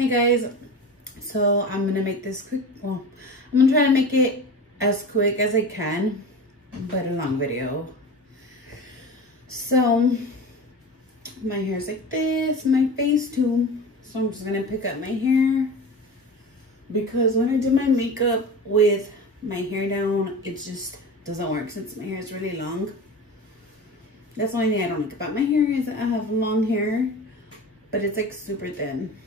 Hey guys, so I'm gonna make this quick. Well, I'm gonna try to make it as quick as I can, but a long video. So my hair's like this, my face too. So I'm just gonna pick up my hair because when I do my makeup with my hair down, it just doesn't work since my hair is really long. That's the only thing I don't like about my hair is that I have long hair, but it's like super thin.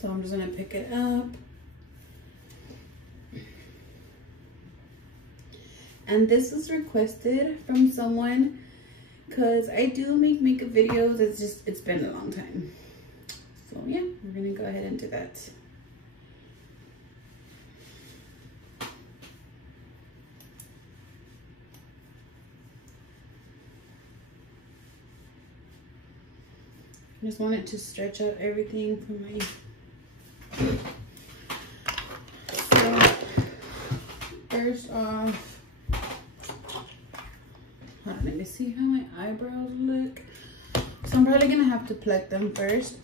So I'm just gonna pick it up. And this was requested from someone because I do make makeup videos. It's been a long time. So yeah, we're gonna go ahead and do that. I just wanted to stretch out everything for my. So first off, hold on, let me see how my eyebrows look. So I'm probably gonna have to pluck them first.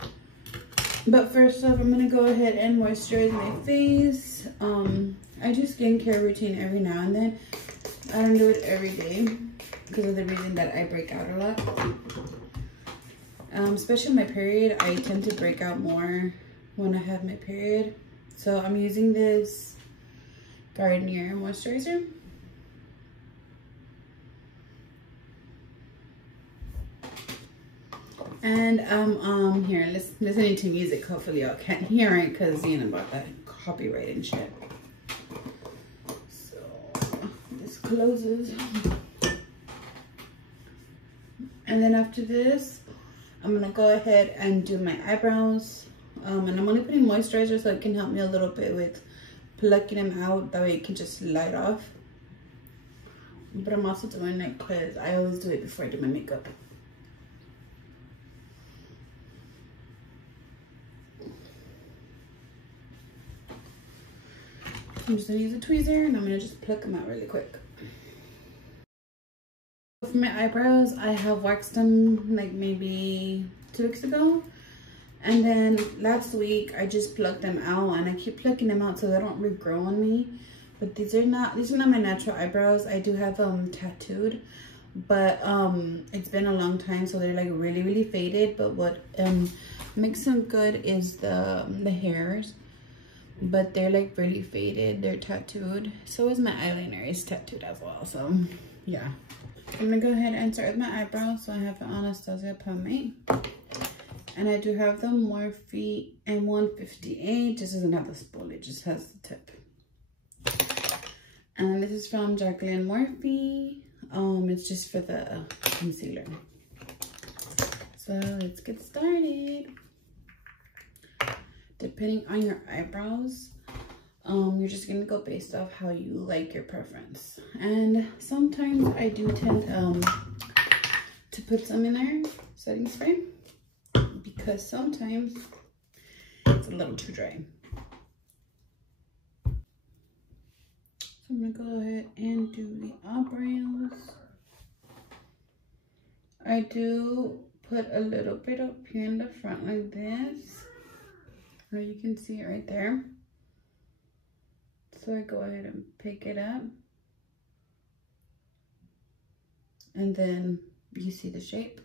But first off, I'm gonna go ahead and moisturize my face. I do skincare routine every now and then. I don't do it every day because of the reason that I break out a lot. Especially my period, I tend to break out more when I have my period. So I'm using this Garnier moisturizer. And here, listening to music. Hopefully y'all can't hear it because you know about that copyright and shit. So this closes. And then after this, I'm gonna go ahead and do my eyebrows. And I'm gonna put in moisturizer so it can help me a little bit with plucking them out. That way it can just light off. But I'm also doing it because I always do it before I do my makeup. I'm just gonna use a tweezer and I'm gonna just pluck them out really quick. For my eyebrows, I have waxed them like maybe 2 weeks ago. And then last week I just plucked them out, and I keep plucking them out so they don't regrow on me. But these are not my natural eyebrows. I do have them tattooed, but it's been a long time, so they're like really faded. But what makes them good is the hairs, but they're like really faded. They're tattooed. So is my eyeliner is tattooed as well. So yeah, I'm gonna go ahead and start with my eyebrows. So I have the Anastasia pomade. And I do have the Morphe M158. This doesn't have the spool, it just has the tip. And this is from Jacqueline Morphe. It's just for the concealer. So let's get started. Depending on your eyebrows, you're just gonna go based off how you like your preference. And sometimes I do tend to put some in there, setting spray, because sometimes it's a little too dry. So I'm gonna go ahead and do the eyebrows. I do put a little bit up here in the front like this, or you can see it right there. So I go ahead and pick it up, and then you see the shape.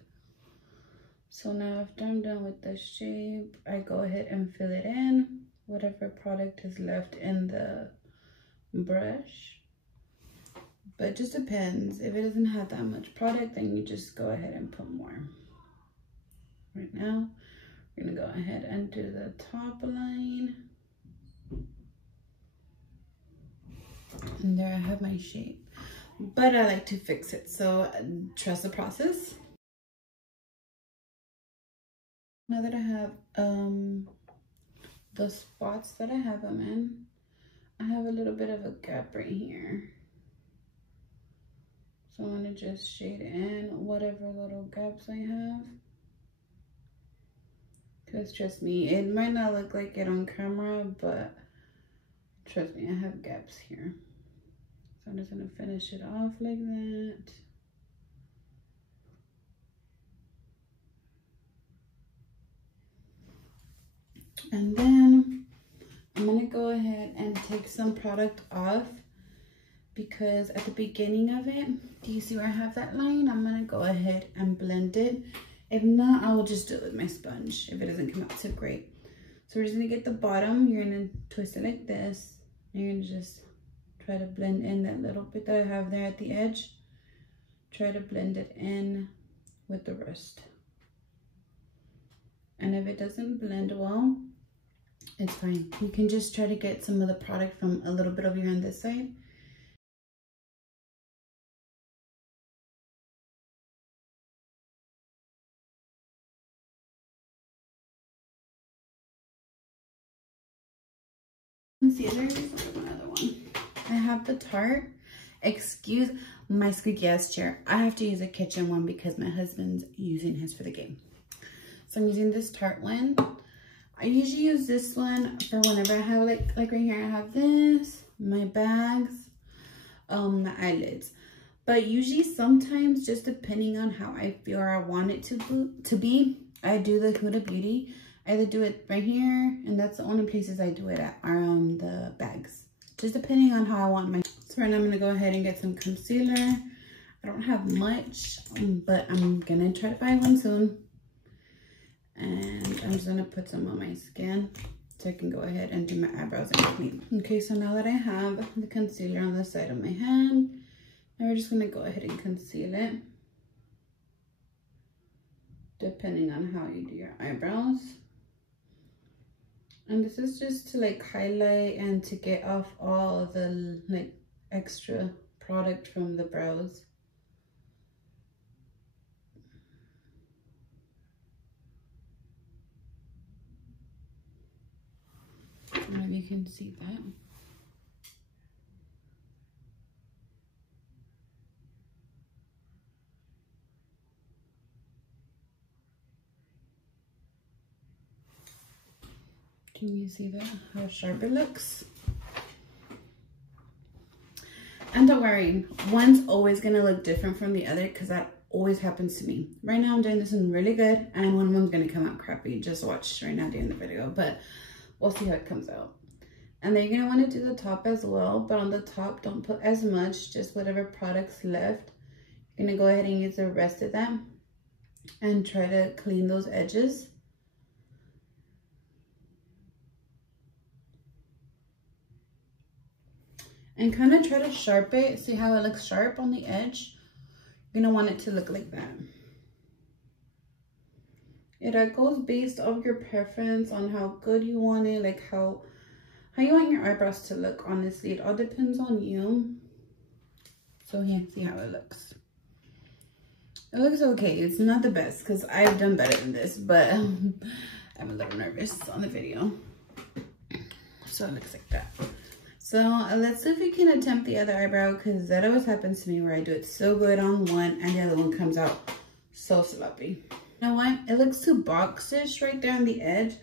So now after I'm done with the shape, I go ahead and fill it in, whatever product is left in the brush. But it just depends. If it doesn't have that much product, then you just go ahead and put more. Right now, we're gonna go ahead and do the top line. And there I have my shape. But I like to fix it, so trust the process. Now that I have the spots that I have them in, I have a little bit of a gap right here. So I'm gonna just shade in whatever little gaps I have. Because trust me, it might not look like it on camera, but trust me, I have gaps here. So I'm just gonna finish it off like that. And then I'm gonna go ahead and take some product off because at the beginning of it, do you see where I have that line? I'm gonna go ahead and blend it. If not, I will just do it with my sponge if it doesn't come out so great. So we're just gonna get the bottom. You're gonna twist it like this. And you're gonna just try to blend in that little bit that I have there at the edge. Try to blend it in with the rest. And if it doesn't blend well, it's fine. You can just try to get some of the product from a little bit over here on this side. Concealer, another one. I have the Tarte. Excuse my squeaky ass chair. I have to use a kitchen one because my husband's using his for the game. So I'm using this Tarte one. I usually use this one for whenever I have like right here I have this, my bags, my eyelids. But usually sometimes just depending on how I feel or I want it to be, I do the Huda Beauty. I either do it right here, and that's the only places I do it at are on the bags. Just depending on how I want my. So right now I'm gonna go ahead and get some concealer. I don't have much, but I'm gonna try to find one soon. And I'm just gonna put some on my skin so I can go ahead and do my eyebrows and clean. Okay, so now that I have the concealer on the side of my hand, now we're just gonna go ahead and conceal it. Depending on how you do your eyebrows. And this is just to like highlight and to get off all the like extra product from the brows. I don't know if you can see that. Can you see that? How sharp it looks? And don't worry, one's always gonna look different from the other because that always happens to me. Right now I'm doing this one really good and one of them's gonna come out crappy. Just watch right now during the video, but we'll see how it comes out. And then you're gonna wanna do the top as well, but on the top, don't put as much, just whatever product's left. You're gonna go ahead and use the rest of them and try to clean those edges. And kind of try to sharpen it. See how it looks sharp on the edge? You're gonna want it to look like that. It goes based off your preference on how good you want it, like how you want your eyebrows to look. Honestly, it all depends on you. So here, see how it looks. It looks okay. It's not the best because I've done better than this, but I'm a little nervous on the video. So it looks like that. So let's see if we can attempt the other eyebrow because that always happens to me where I do it so good on one and the other one comes out so sloppy. You know what? It looks too boxish right there on the edge.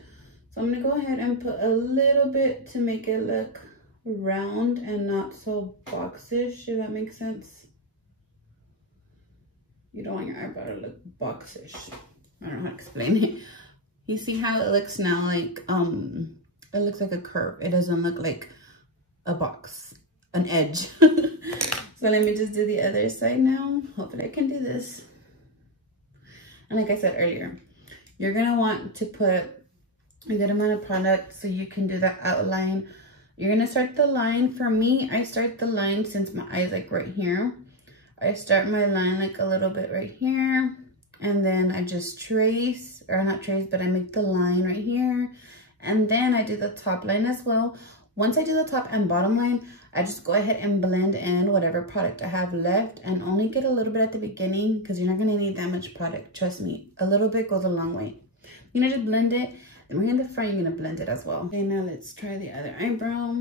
So I'm going to go ahead and put a little bit to make it look round and not so boxish, if that makes sense. You don't want your eyebrow to look boxish. I don't know how to explain it. You see how it looks now? Like, it looks like a curve. It doesn't look like a box, an edge. So let me just do the other side now. Hopefully I can do this. And like I said earlier, you're gonna want to put a good amount of product so you can do that outline. You're gonna start the line. For me, I start the line since my eye's like right here. I start my line like a little bit right here, and then I just trace, or not trace, but I make the line right here. And then I do the top line as well. Once I do the top and bottom line, I just go ahead and blend in whatever product I have left and only get a little bit at the beginning because you're not going to need that much product. Trust me, a little bit goes a long way. You're going to just blend it. Then we're in the front, you're going to blend it as well. Okay, now let's try the other eyebrow.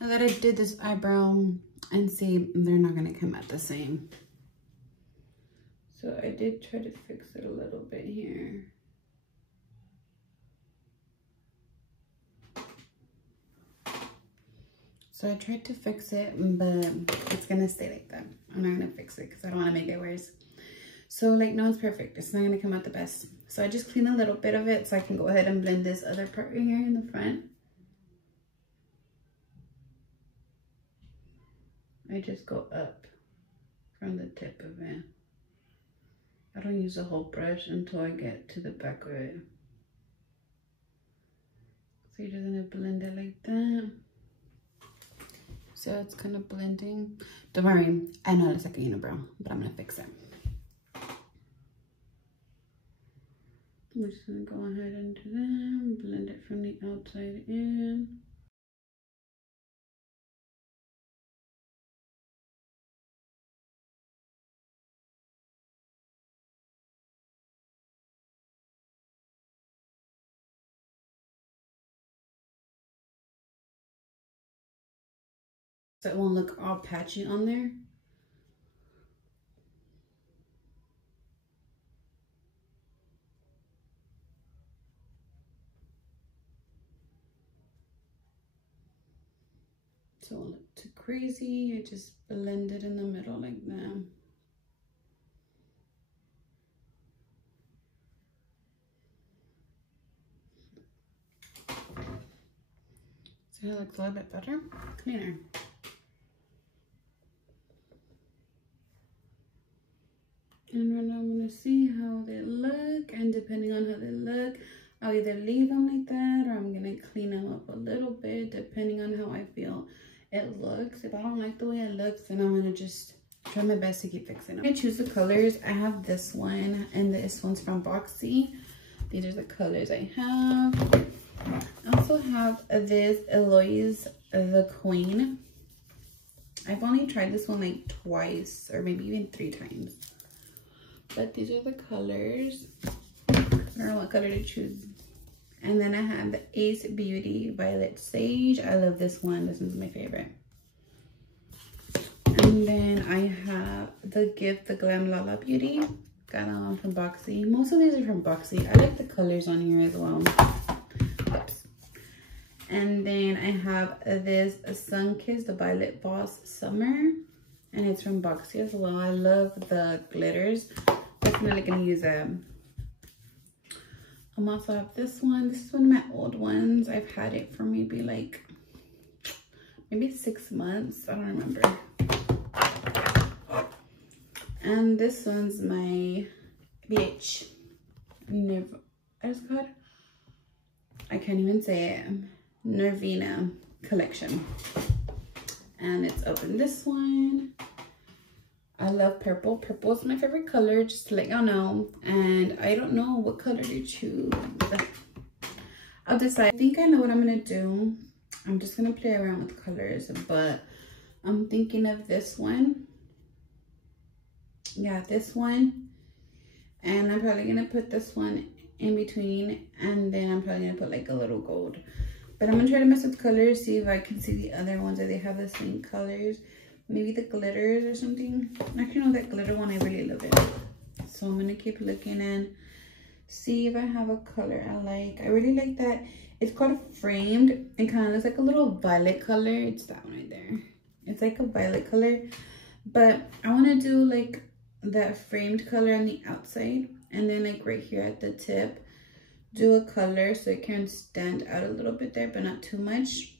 Now that I did this eyebrow and see, they're not going to come out the same. So I did try to fix it a little bit here. So I tried to fix it, but it's gonna stay like that. I'm not gonna fix it because I don't wanna make it worse. So like, no, it's perfect. It's not gonna come out the best. So I just clean a little bit of it so I can go ahead and blend this other part right here in the front. I just go up from the tip of it. I don't use the whole brush until I get to the back of it. So you're just gonna blend it like that. So it's kind of blending. Don't worry, I know it's like a unibrow, but I'm gonna fix it. We're just gonna go ahead and do that, blend it from the outside in. So it won't look all patchy on there. So it won't look too crazy. I just blend it in the middle like that. So it looks a little bit better, cleaner. And right now I'm gonna see how they look, and depending on how they look, I'll either leave them like that or I'm gonna clean them up a little bit depending on how I feel it looks. If I don't like the way it looks, then I'm gonna just try my best to keep fixing them. I choose the colors. I have this one and this one's from Boxy. These are the colors I have. I also have this Eloise the Queen. I've only tried this one like twice or maybe even 3 times. But these are the colors. I don't know what color to choose. And then I have the Ace Beauty Violet Sage. I love this one. This one's my favorite. And then I have the Gift, the Glam Lala Beauty. Got that one from Boxy. Most of these are from Boxy. I like the colors on here as well. Oops. And then I have this Sunkiss, the Violet Boss Summer. And it's from Boxy as well. I love the glitters. Definitely gonna use them. I also have this one. This is one of my old ones. I've had it for maybe 6 months. I don't remember. And this one's my BH. What's it called? I can't even say it. Nervina collection. And it's open this one. I love purple. Purple is my favorite color, just to let y'all know. And I don't know what color to choose. I'll decide. I think I know what I'm gonna do. I'm just gonna play around with colors, but I'm thinking of this one. Yeah, this one. And I'm probably gonna put this one in between, and then I'm probably gonna put like a little gold. But I'm gonna try to mess with colors, see if I can see the other ones, or they have the same colors. Maybe the glitters or something. Actually, no, that glitter one, I really love it. So I'm gonna keep looking and see if I have a color I like. I really like that. It's called Framed. It kind of looks like a little violet color. It's that one right there. It's like a violet color. But I want to do like that framed color on the outside. And then like right here at the tip, do a color so it can stand out a little bit there, but not too much.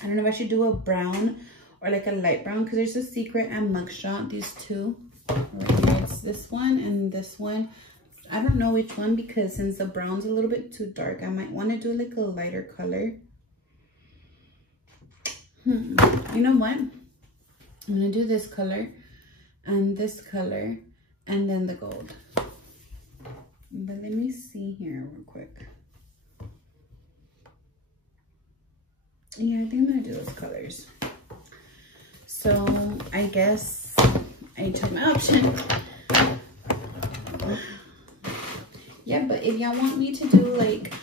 I don't know if I should do a brown or like a light brown, because there's a Secret and Mugshot, these two. Right here, it's this one and this one. I don't know which one, because since the brown's a little bit too dark, I might want to do like a lighter color. You know what? I'm gonna do this color and this color and then the gold. But let me see here real quick. Yeah, I think I'm gonna do those colors. So I guess I took my option. Yeah, but if y'all want me to do like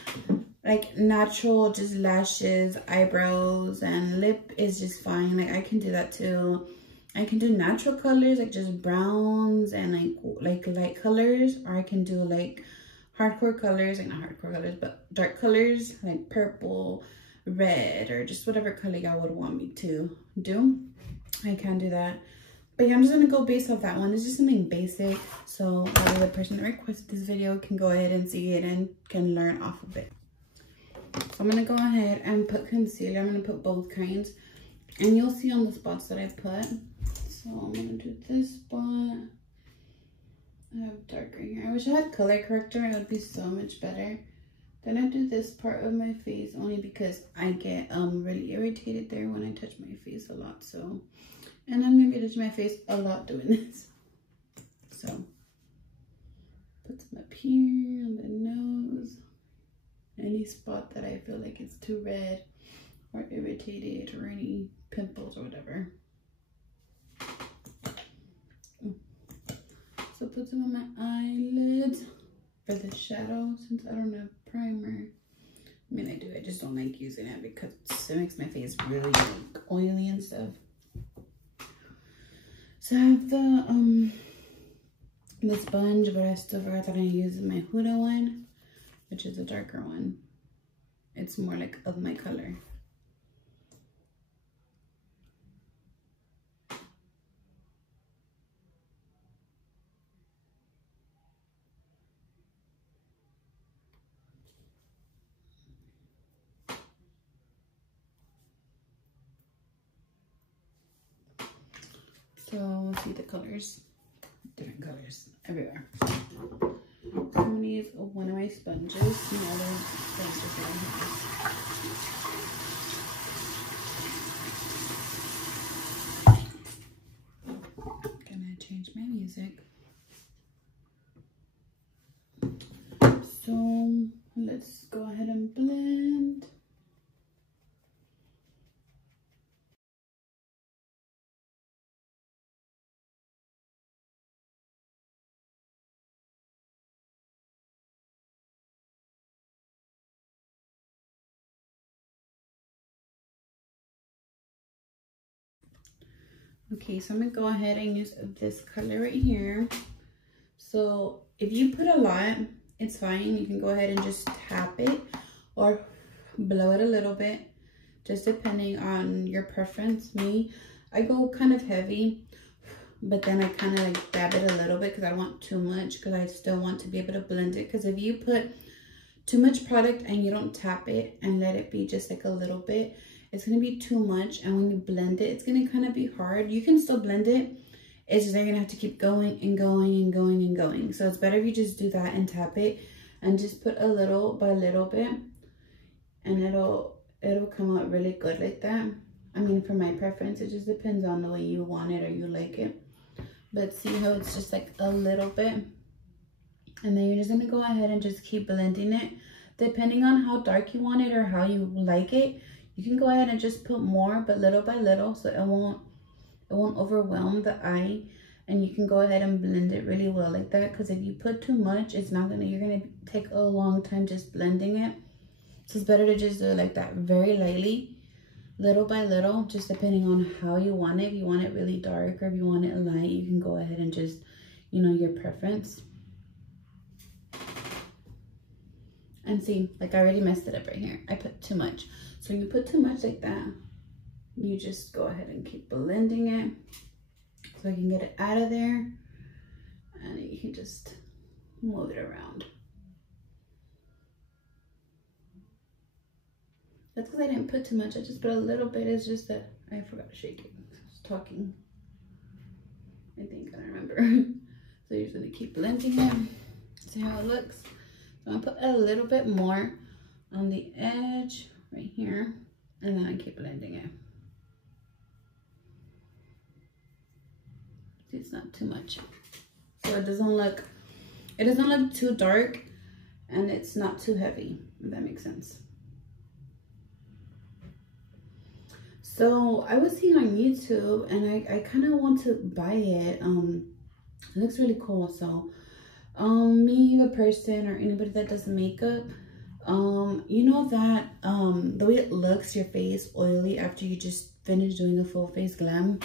natural, just lashes, eyebrows, and lip is just fine. Like I can do that too. I can do natural colors, like just browns and like light colors, or I can do like hardcore colors, like not hardcore colors, but dark colors, like purple, red, or just whatever color y'all would want me to do. I can do that. But yeah, I'm just gonna go based off that one. It's just something basic, so the person that requested this video can go ahead and see it and can learn off of it. So I'm gonna go ahead and put concealer. I'm gonna put both kinds, and you'll see on the spots that I put. So I'm gonna do this spot. I have darker here. I wish I had color corrector. It would be so much better. Then I do this part of my face only because I get really irritated there when I touch my face a lot. So, and I'm gonna be touching my face a lot doing this. So put some up here on the nose. Any spot that I feel like it's too red or irritated or any pimples or whatever. So put some on my eyelids for the shadow since I don't have primer. I mean, I do. I just don't like using it because it makes my face really like, oily and stuff. So I have the sponge, but I still forgot that I use my Huda one, which is a darker one. It's more like of my color. So see the colors, different colors everywhere. So I'm gonna use one of my sponges. You know, there's sponges that I have. Gonna change my music. So let's go ahead and blend. Okay, so I'm gonna go ahead and use this color right here. So if you put a lot, it's fine. You can go ahead and just tap it or blow it a little bit, just depending on your preference. Me, I go kind of heavy, but then I kind of like dab it a little bit because I don't want too much, because I still want to be able to blend it. Because if you put too much product and you don't tap it and let it be just like a little bit, it's going to be too much, and when you blend it, it's going to kind of be hard. You can still blend it, it's just they're going to have to keep going and going and going and going. So it's better if you just do that and tap it and just put a little by little bit, and it'll come out really good like that. I mean, for my preference, it just depends on the way you want it or you like it. But see how it's just like a little bit, and then you're just going to go ahead and just keep blending it. Depending on how dark you want it or how you like it, you can go ahead and just put more, but little by little, so it won't overwhelm the eye. And you can go ahead and blend it really well like that, because if you put too much, it's not gonna, you're gonna take a long time just blending it. So it's better to just do it like that, very lightly, little by little, just depending on how you want it. If you want it really dark or if you want it light, you can go ahead and just, you know, your preference. And see, like I already messed it up right here. I put too much. So when you put too much like that, you just go ahead and keep blending it so I can get it out of there, and you can just move it around. That's because I didn't put too much. I just put a little bit. It's just that I forgot to shake it. I was talking. I think I don't remember. So you're just gonna keep blending it. See how it looks. So I'm gonna put a little bit more on the edge right here, and then I keep blending it. See, it's not too much, so it doesn't look too dark, and it's not too heavy, if that makes sense. So I was seeing on YouTube, and I kind of want to buy it. It looks really cool. So me, the person or anybody that does makeup, you know that the way it looks, your face oily after you just finish doing a full face glam.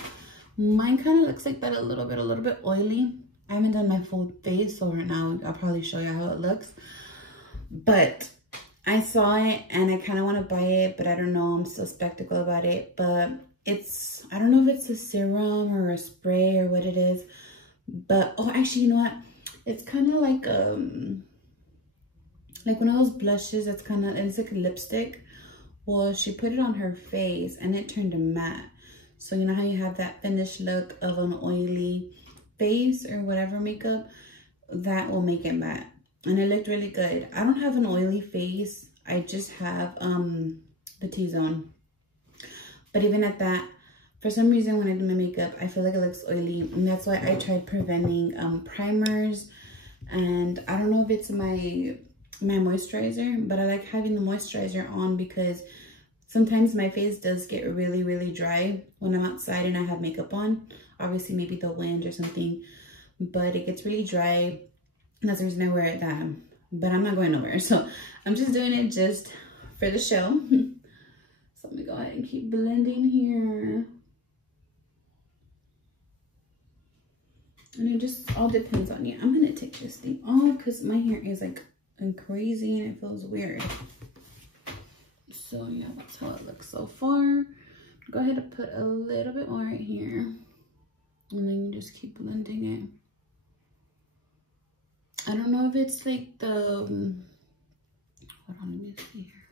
Mine kind of looks like that, a little bit oily. I haven't done my full face, so right now I'll probably show you how it looks. But I saw it and I kind of want to buy it, but I don't know, I'm still skeptical about it. But It's, I don't know if it's a serum or a spray or what it is, but oh, actually, you know what? It's kind of like one of those blushes that's kind of, it's like a lipstick. Well, she put it on her face and it turned matte. So you know how you have that finished look of an oily face or whatever makeup? That will make it matte. And it looked really good. I don't have an oily face. I just have the T-zone. But even at that, for some reason when I do my makeup, I feel like it looks oily. And that's why I tried preventing primers. And I don't know if it's my moisturizer, but I like having the moisturizer on because sometimes my face does get really, really dry when I'm outside and I have makeup on. Obviously, maybe the wind or something, but it gets really dry. And that's the reason I wear it that. But I'm not going nowhere. So I'm just doing it just for the show. So let me go ahead and keep blending here. And it just all depends on you. I'm going to take this thing off because my hair is like crazy and it feels weird. So yeah, that's how it looks so far. Go ahead and put a little bit more right here. And then you just keep blending it. I don't know if it's like the, hold on, let me see here.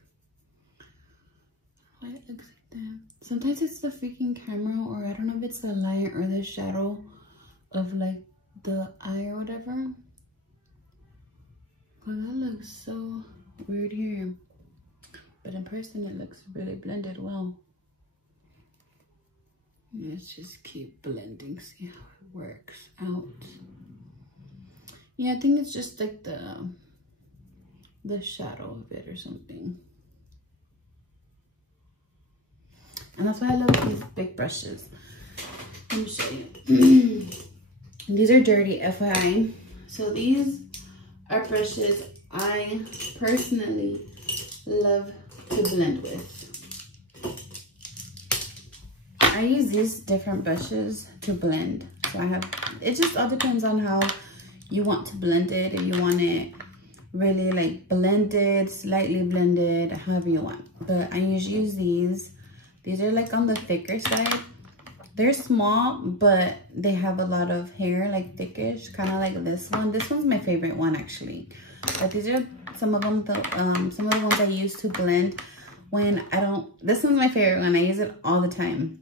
Why it looks like that. Sometimes it's the freaking camera, or I don't know if it's the light or the shadow of like the eye or whatever. Well, that looks so weird here. But in person, it looks really blended well. Let's just keep blending, see how it works out. Yeah, I think it's just like the shadow of it or something. And that's why I love these big brushes. Let me show you. These are dirty, FYI. So these are brushes I personally love to blend with. I use these different brushes to blend. So I have, it just all depends on how you want to blend it. If you want it really like blended, slightly blended, however you want. But I usually use these. These are like on the thicker side. They're small, but they have a lot of hair, like thickish, kind of like this one. This one's my favorite one actually. But these are some of them, some of the ones I use to blend when I don't, this one's my favorite one. I use it all the time.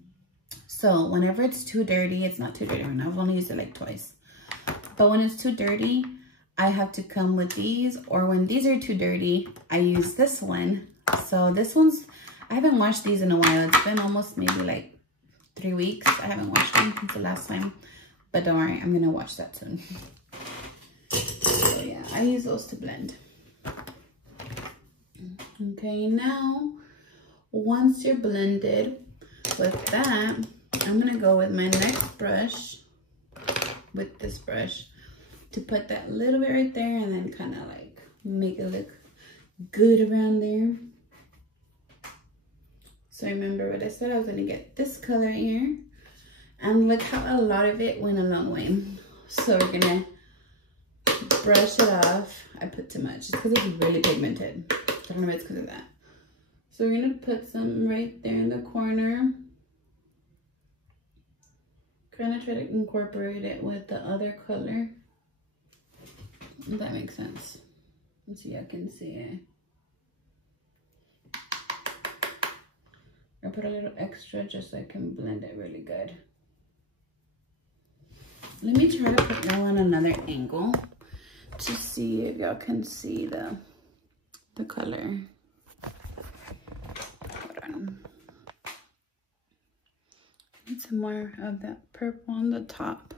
So whenever it's too dirty, it's not too dirty right now. I've only used it like twice. But when it's too dirty, I have to come with these, or when these are too dirty, I use this one. So this one's, I haven't washed these in a while. It's been almost maybe like 3 weeks. I haven't washed them since the last time. But don't worry, I'm gonna wash that soon. So yeah, I use those to blend. Okay, now, once you're blended with that, I'm gonna go with my next brush, with this brush, to put that little bit right there and then kind of like make it look good around there. So remember what I said, I was gonna get this color here, and look how a lot of it went a long way. So we're gonna brush it off. I put too much, it's because it's really pigmented. I don't know if it's because of that. So we're gonna put some right there in the corner. Kind of try to incorporate it with the other color. If that makes sense. Let's see, I can see it. I put a little extra just so I can blend it really good. Let me try to put y'all on another angle to see if y'all can see the color. Hold on. Need some more of that purple on the top.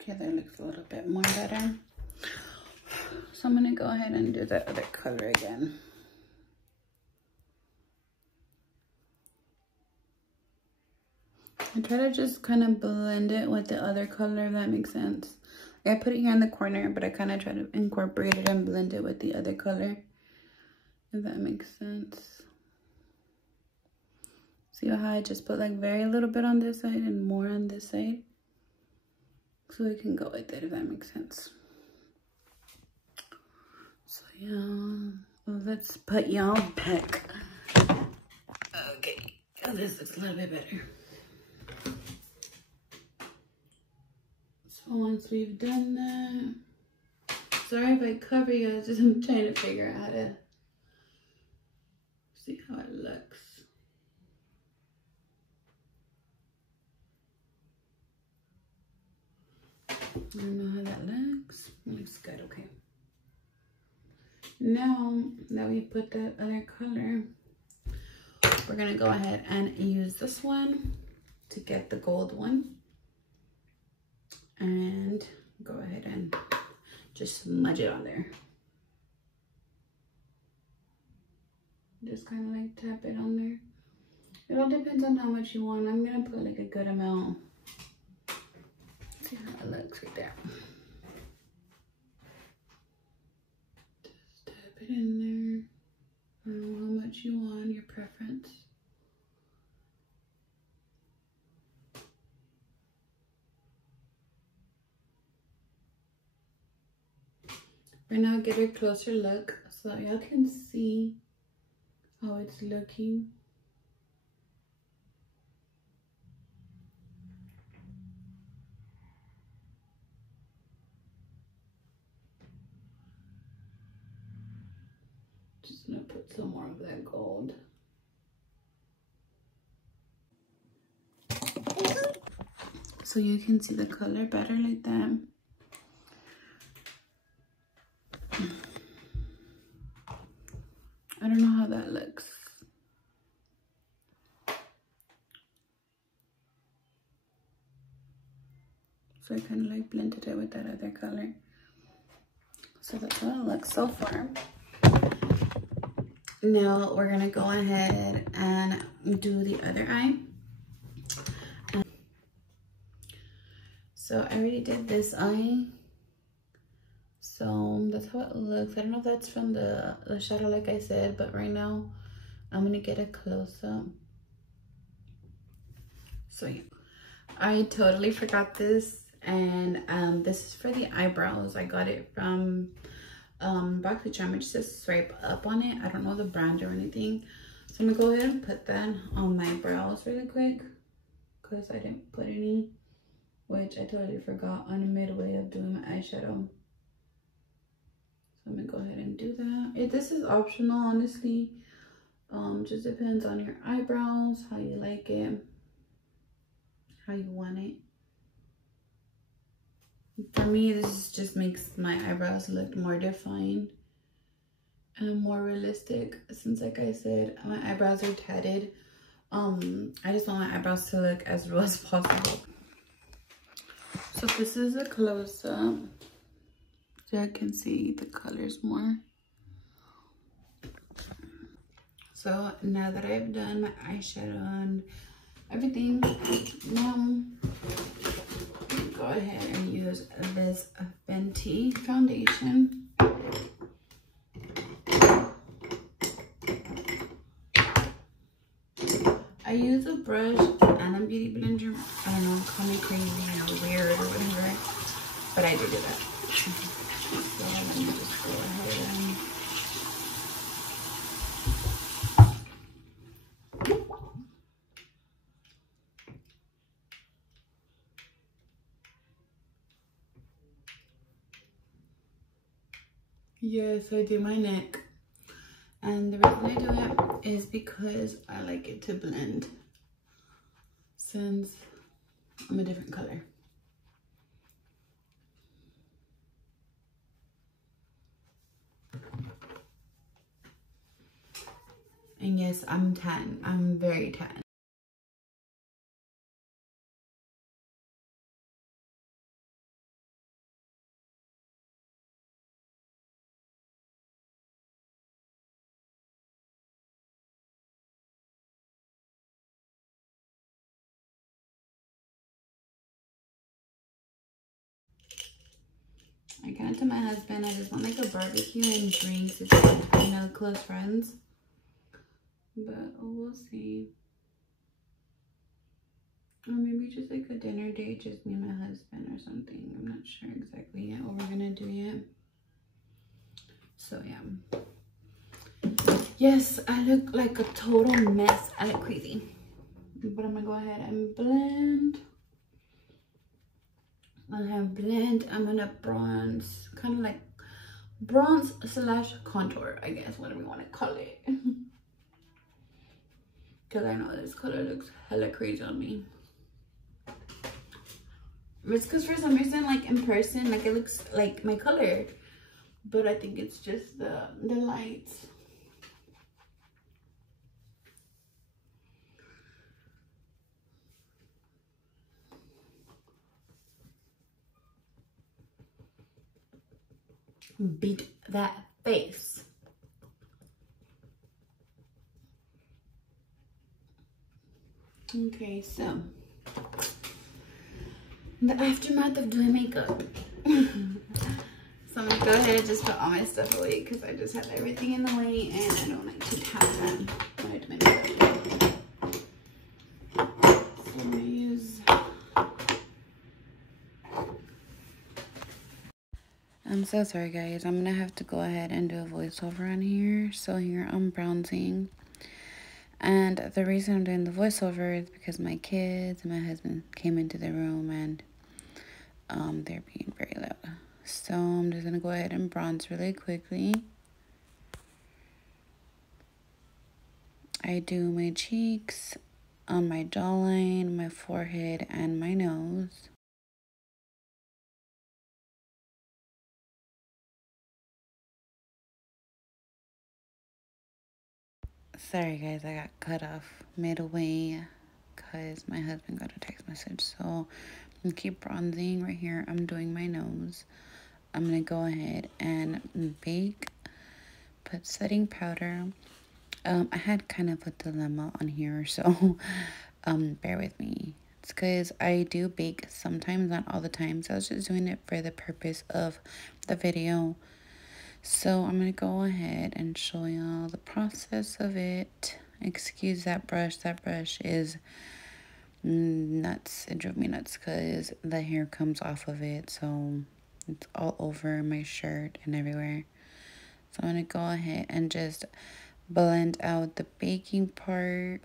Okay, that looks a little bit more better. So I'm gonna go ahead and do the other color again. I try to just kind of blend it with the other color, if that makes sense. I put it here in the corner, but I kind of try to incorporate it and blend it with the other color, if that makes sense. See how I just put like very little bit on this side and more on this side? So we can go with it, if that makes sense. So yeah, let's put y'all back. Okay, oh, this looks a little bit better. So once we've done that, sorry if I cover you guys, just I'm trying to figure out how to see how it looks. I don't know how that looks. It looks good, okay. Now that we put that other color, we're gonna go ahead and use this one to get the gold one. And go ahead and just smudge it on there. Just kind of like tap it on there. It all depends on how much you want. I'm gonna put like a good amount. See how it looks right there. Just tap it in there. I don't know how much you want, your preference. Right now, get a closer look so y'all can see how it's looking. Just gonna put some more of that gold. So you can see the color better like that. I don't know how that looks. So I kind of like blended it with that other color. So that's how it looks so far. Now we're gonna go ahead and do the other eye. So I already did this eye. So that's how it looks. I don't know if that's from the shadow like I said, but right now I'm gonna get a close-up. So yeah, I totally forgot this, and this is for the eyebrows. I got it from Boxy Charm. It just says swipe up on it. I don't know the brand or anything. So I'm gonna go ahead and put that on my brows really quick because I didn't put any, which I totally forgot on the midway of doing my eyeshadow. So I'm gonna go ahead and do that. This is optional, honestly. Just depends on your eyebrows, how you like it, how you want it. For me, this just makes my eyebrows look more defined and more realistic. Since, like I said, my eyebrows are tatted. I just want my eyebrows to look as real as possible. So this is a close-up. So I can see the colors more. So now that I've done my eyeshadow and everything, now go ahead and use this Fenty foundation. I use a brush and a beauty blender. I don't know, call me crazy or weird or whatever, but I do that. So let me just go ahead and yes, I do my neck. And the reason I do it is because I like it to blend since I'm a different color. And yes, I'm tan. I'm very tan. I got to my husband, I just want like a barbecue and drinks, you know, close friends. But we'll see. Or maybe just like a dinner date, just me and my husband or something. I'm not sure exactly yet what we're gonna do yet. So yeah. Yes, I look like a total mess. I look crazy. But I'm gonna go ahead and blend. I'm gonna blend. I'm gonna bronze, kind of like bronze slash contour, I guess, whatever you want to call it. Because I know this color looks hella crazy on me. It's because for some reason, like in person, like it looks like my color. But I think it's just the lights. Beat that face. Okay, so the aftermath of doing makeup. So I'm gonna go ahead and just put all my stuff away because I just have everything in the way and I don't like to have them when I do my makeup. So I'm gonna use. I'm so sorry guys, I'm gonna have to go ahead and do a voiceover on here. So here I'm bronzing. And the reason I'm doing the voiceover is because my kids and my husband came into the room and they're being very loud. So I'm just going to go ahead and bronze really quickly. I do my cheeks, on my jawline, my forehead, and my nose. Sorry guys, I got cut off midway because my husband got a text message. So I'm going to keep bronzing right here. I'm doing my nose. I'm going to go ahead and bake, put setting powder. I had kind of a dilemma on here, so bear with me. It's because I do bake sometimes, not all the time. So I was just doing it for the purpose of the video. So I'm going to go ahead and show y'all the process of it. Excuse that brush. That brush is nuts. It drove me nuts because the hair comes off of it. So it's all over my shirt and everywhere. So I'm going to go ahead and just blend out the baking part.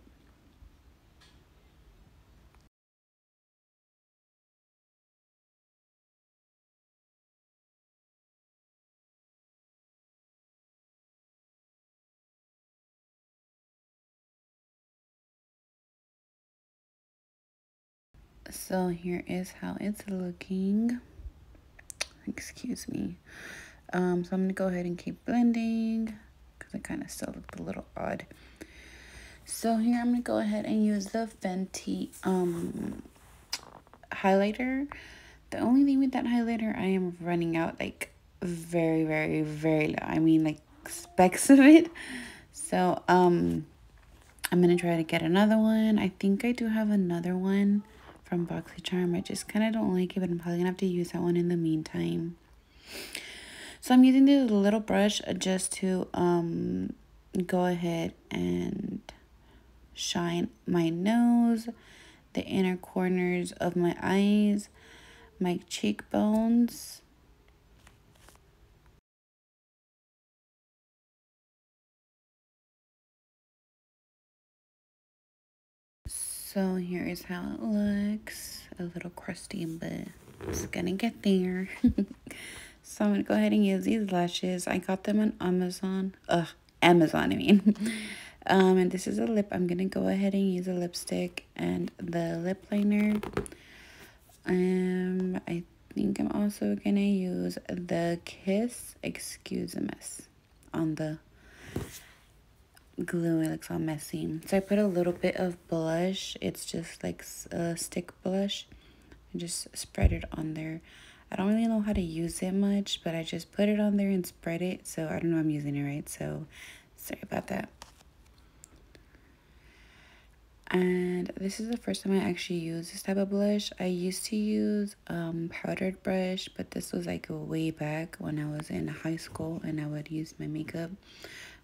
So here is how it's looking. Excuse me. So I'm gonna go ahead and keep blending because it kind of still looked a little odd. So here I'm gonna go ahead and use the Fenty highlighter. The only thing with that highlighter, I am running out like very, very, very low. I mean like specks of it. So I'm gonna try to get another one. I think I do have another one from BoxyCharm. I just kind of don't like it, but I'm probably gonna have to use that one in the meantime. So I'm using this little brush just to go ahead and shine my nose, the inner corners of my eyes, my cheekbones. So here is how it looks. A little crusty, but it's gonna get there. So I'm gonna go ahead and use these lashes. I got them on Amazon. Amazon, I mean. And this is a lip. I'm gonna go ahead and use a lipstick and the lip liner. I think I'm also gonna use the Kiss Excuse a Mess on the glue. It looks all messy. So I put a little bit of blush. It's just like a stick blush. I just spread it on there. I don't really know how to use it much, but I just put it on there and spread it. So I don't know I'm using it right. So sorry about that. And this is the first time I actually use this type of blush. I used to use powdered brush, but this was like way back when I was in high school and I would use my makeup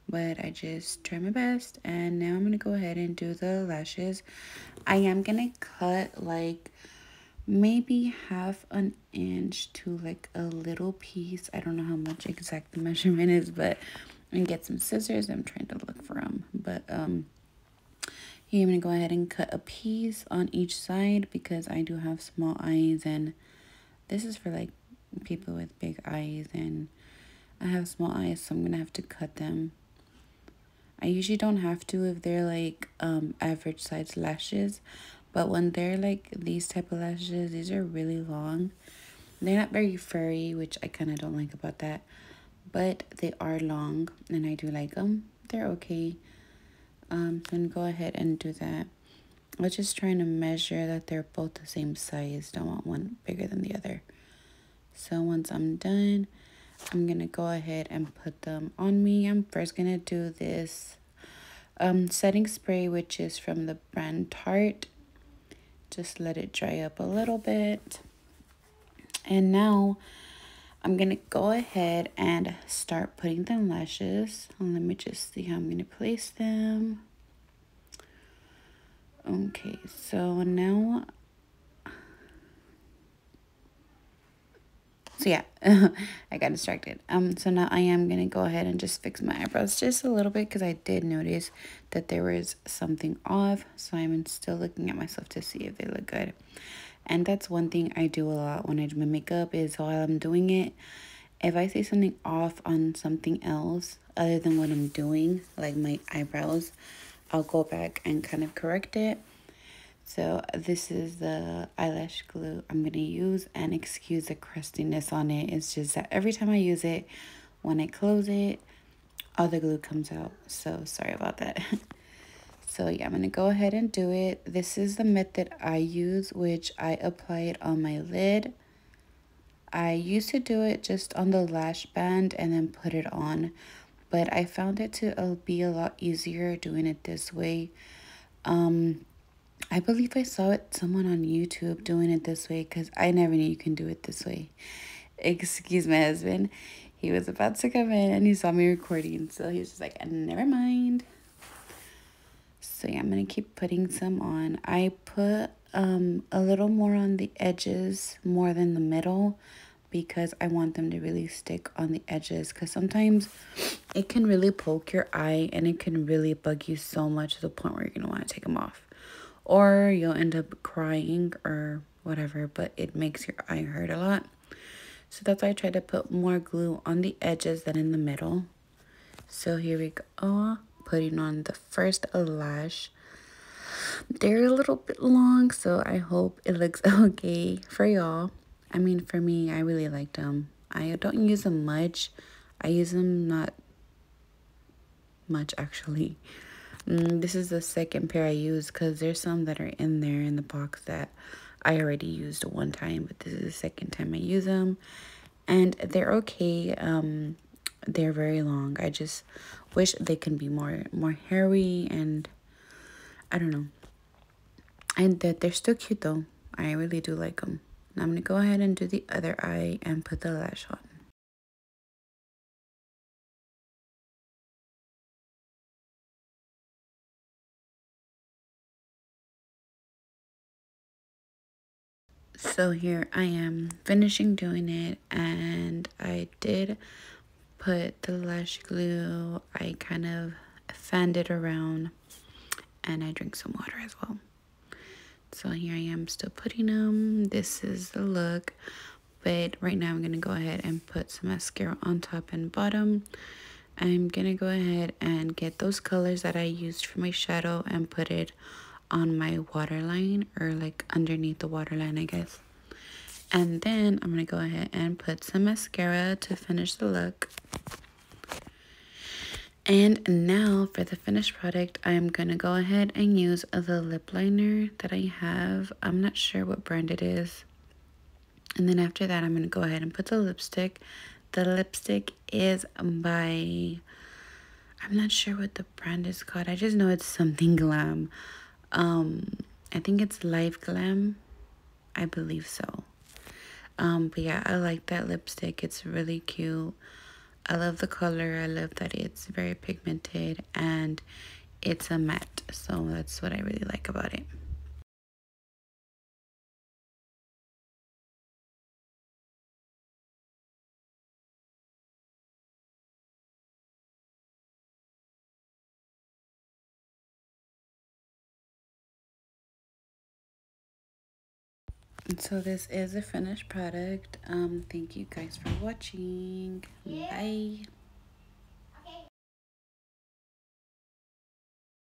but I just try my best. And now I'm going to go ahead and do the lashes. I am going to cut like maybe half an inch to like a little piece. I don't know how much exact the measurement is, but and get some scissors. I'm trying to look for them, but here I'm gonna go ahead and cut a piece on each side because I do have small eyes, and this is for like people with big eyes, and I have small eyes, so I'm gonna have to cut them. I usually don't have to if they're like average size lashes, but when they're like these type of lashes, these are really long. They're not very furry, which I kind of don't like about that, but they are long and I do like them. They're okay. So I'm gonna go ahead and do that. I was just trying to measure that they're both the same size. Don't want one bigger than the other. So once I'm done, I'm gonna go ahead and put them on me. I'm first gonna do this setting spray, which is from the brand Tarte. Just let it dry up a little bit. And now I'm gonna go ahead and start putting the lashes. And let me just see how I'm gonna place them. Okay, so now, so yeah, I got distracted. So now I am gonna go ahead and just fix my eyebrows just a little bit because I did notice that there was something off. So I'm still looking at myself to see if they look good. And that's one thing I do a lot when I do my makeup is while I'm doing it, if I see something off on something else other than what I'm doing, like my eyebrows, I'll go back and kind of correct it. So this is the eyelash glue I'm going to use, and excuse the crustiness on it. It's just that every time I use it, when I close it, all the glue comes out. So sorry about that. So yeah, I'm going to go ahead and do it. This is the method I use, which I apply it on my lid. I used to do it just on the lash band and then put it on, but I found it to be a lot easier doing it this way. I believe I saw it someone on YouTube doing it this way because I never knew you can do it this way. Excuse my husband. He was about to come in and he saw me recording, so he was just like, never mind. So yeah, I'm going to keep putting some on. I put a little more on the edges more than the middle because I want them to really stick on the edges, because sometimes it can really poke your eye and it can really bug you so much to the point where you're going to want to take them off. Or you'll end up crying or whatever, but it makes your eye hurt a lot. So that's why I try to put more glue on the edges than in the middle. So here we go, putting on the first lash. They're a little bit long, so I hope it looks okay for y'all. I mean, for me, I really liked them. I don't use them much. I use them not much, actually. This is the second pair I use because there's some that are in there in the box that I already used one time, but this is the second time I use them, and they're okay. They're very long. I just wish they can be more hairy, and I don't know. And that they're still cute though. I really do like them. Now I'm gonna go ahead and do the other eye and put the lash on. So here I am finishing doing it, and I did put the lash glue. I kind of fanned it around, and I drank some water as well. So here I am still putting them. This is the look, but right now I'm going to go ahead and put some mascara on top and bottom. I'm going to go ahead and get those colors that I used for my shadow and put it on my waterline, or like underneath the waterline, I guess. And then I'm going to go ahead and put some mascara to finish the look. And now for the finished product, I'm going to go ahead and use the lip liner that I have. I'm not sure what brand it is. And then after that, I'm going to go ahead and put the lipstick. The lipstick is by, I'm not sure what the brand is called. I just know it's something Glam. I think it's Live Glam. I believe so. But yeah, I like that lipstick. It's really cute. I love the color. I love that it's very pigmented and it's a matte. So that's what I really like about it. And so this is a finished product. Thank you guys for watching. Bye.